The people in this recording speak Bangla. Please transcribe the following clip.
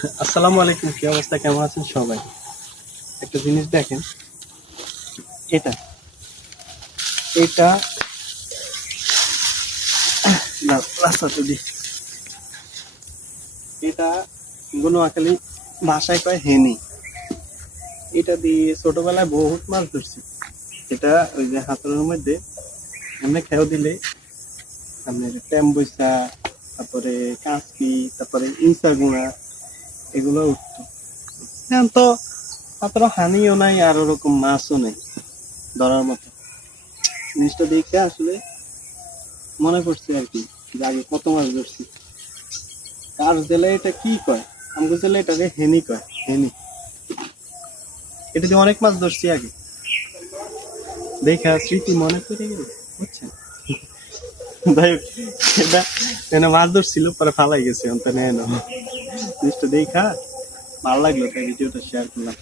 আসসালামু আলাইকুম, কি অবস্থা, কেমন আছেন সবাই? একটা জিনিস দেখেন, এটা এটা না রাস্তাতে দি, এটা নোয়াখালী ভাষায় কয় হেনি। এটা দিয়ে ছোটবেলায় বহুত মাছ ধরছি। এটা ওই যে হাতের মধ্যে এমনি খেয়েও দিলে আপনার টেম্বইসা, তারপরে কাঁচকি, তারপরে ইনসা গুঁড়া, এগুলো উঠতো। এখন তো মাত্র হানিও নাই আর ওরকম মাছও নেই ধরার মতো। জিনিসটা দেখে আসলে মনে করছে আর কি, যে আগে কত মাছ ধরছি। কার জেলায় এটা কি কয়, আমাদের জেলায় এটাকে হেনি কয়, হেনি। এটা দিয়ে অনেক মাছ ধরছি আগে, দেখা স্মৃতি মনে পড়ে গেল, বুঝছেন? যাই হোক, এটা এনে মাছ ধরছিল, পরে ফালাই গেছে, অন্ত নেই। জিনিসটা দেখা ভালো লাগলো, তাই ভিডিওটা শেয়ার করলাম।